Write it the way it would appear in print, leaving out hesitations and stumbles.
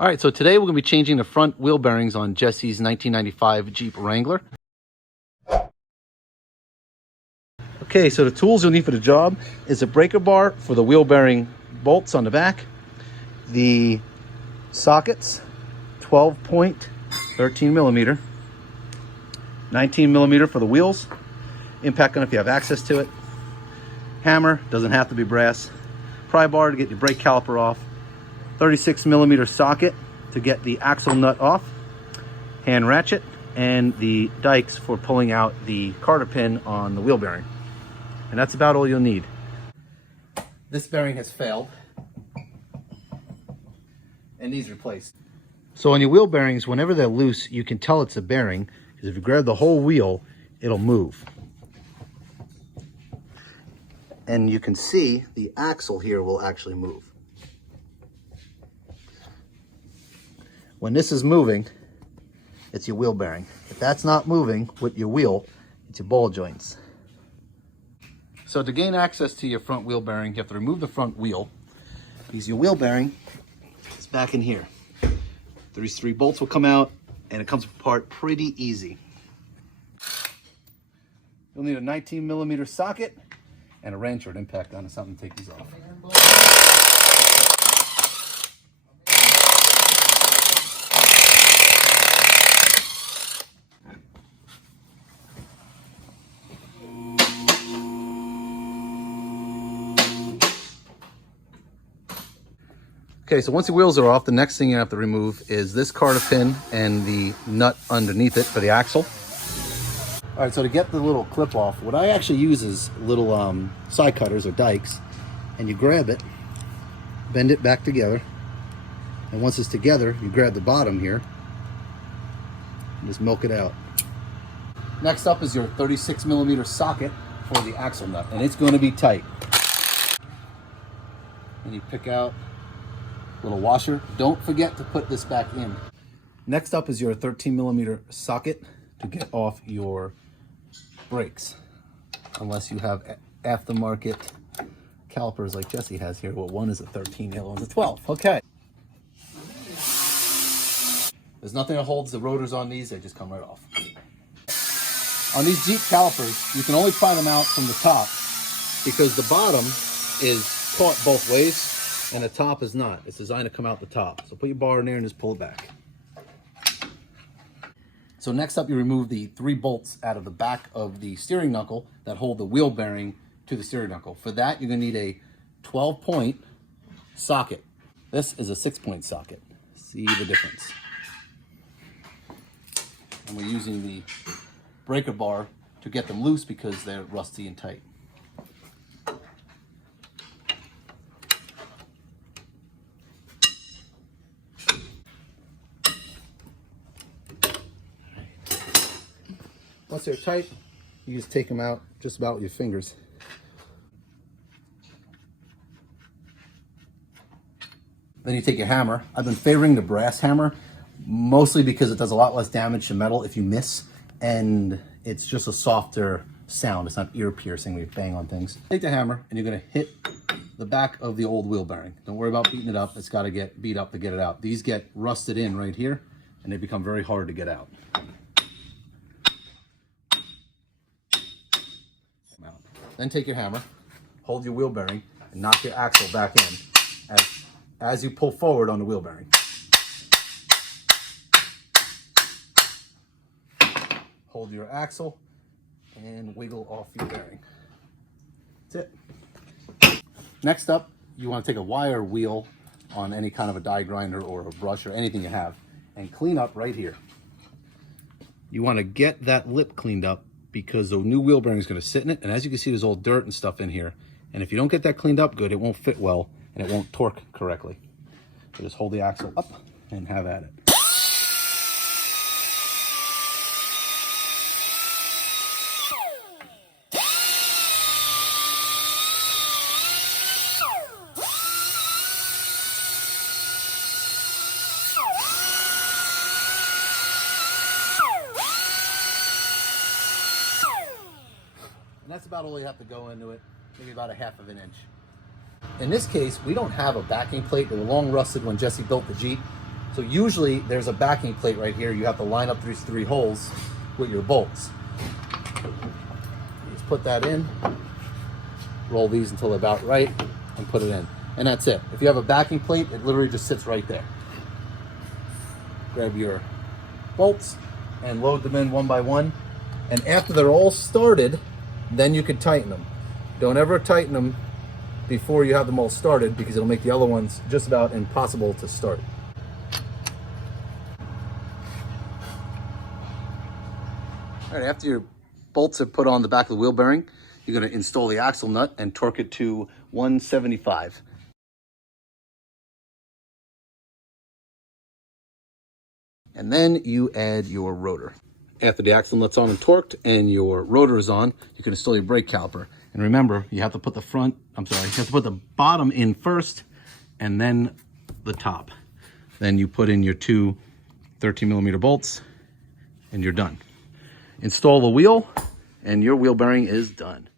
All right, so today we're going to be changing the front wheel bearings on Jesse's 1995 Jeep Wrangler. Okay, so the tools you'll need for the job is a breaker bar for the wheel bearing bolts on the back, the sockets, 12 point, 13 millimeter, 19 millimeter for the wheels, impact gun if you have access to it, hammer, doesn't have to be brass, pry bar to get your brake caliper off, 36 millimeter socket to get the axle nut off, hand ratchet, and the dikes for pulling out the carter pin on the wheel bearing. And that's about all you'll need. This bearing has failed and needs replaced. So on your wheel bearings, whenever they're loose, you can tell it's a bearing, because if you grab the whole wheel, it'll move. And you can see the axle here will actually move. When this is moving, it's your wheel bearing. If that's not moving with your wheel, it's your ball joints. So to gain access to your front wheel bearing, you have to remove the front wheel, because your wheel bearing is back in here. These 3 bolts will come out, and it comes apart pretty easy. You'll need a 19 millimeter socket and a wrench or an impact gun or something to take these off. Okay, so once the wheels are off, the next thing you have to remove is this carter pin and the nut underneath it for the axle. All right, so to get the little clip off, what I actually use is little side cutters or dikes, and you grab it, bend it back together, and once it's together, you grab the bottom here and just milk it out. Next up is your 36 millimeter socket for the axle nut, and it's going to be tight. And you pick out little washer. Don't forget to put this back in. Next up is your 13 millimeter socket to get off your brakes, unless you have aftermarket calipers like Jesse has here. Well, one is a 13, the other one's a 12. Okay. There's nothing that holds the rotors on these, they just come right off. On these Jeep calipers, you can only pry them out from the top because the bottom is caught both ways and the top is not. It's designed to come out the top. So put your bar in there and just pull it back. So next up, you remove the 3 bolts out of the back of the steering knuckle that hold the wheel bearing to the steering knuckle. For that, you're gonna need a 12 point socket. This is a 6 point socket. See the difference. And we're using the breaker bar to get them loose because they're rusty and tight. Once they're tight, you just take them out just about with your fingers. Then you take your hammer. I've been favoring the brass hammer, mostly because it does a lot less damage to metal if you miss, and it's just a softer sound. It's not ear piercing when you bang on things. Take the hammer and you're gonna hit the back of the old wheel bearing. Don't worry about beating it up. It's gotta get beat up to get it out. These get rusted in right here and they become very hard to get out. Then take your hammer, hold your wheel bearing, and knock your axle back in as you pull forward on the wheel bearing. Hold your axle and wiggle off your bearing. That's it. Next up, you want to take a wire wheel on any kind of a die grinder or a brush or anything you have and clean up right here. You want to get that lip cleaned up because the new wheel bearing is going to sit in it, and as you can see, there's all dirt and stuff in here, and if you don't get that cleaned up good, it won't fit well and it won't torque correctly. So just hold the axle up and have at it. And that's about all you have to go into it, maybe about 1/2 of an inch. In this case, we don't have a backing plate. They were long rusted when Jesse built the Jeep. So usually there's a backing plate right here. You have to line up these 3 holes with your bolts. You just put that in, roll these until they're about right, and put it in. And that's it. If you have a backing plate, it literally just sits right there. Grab your bolts and load them in one by one. And after they're all started, then you can tighten them. Don't ever tighten them before you have them all started, because it'll make the other ones just about impossible to start. All right, after your bolts are put on the back of the wheel bearing, you're going to install the axle nut and torque it to 175. And then you add your rotor. After the axle nut's on and torqued and your rotor is on, you can install your brake caliper. And remember, you have to put you have to put the bottom in first and then the top. Then you put in your 2 13mm bolts and you're done. Install the wheel and your wheel bearing is done.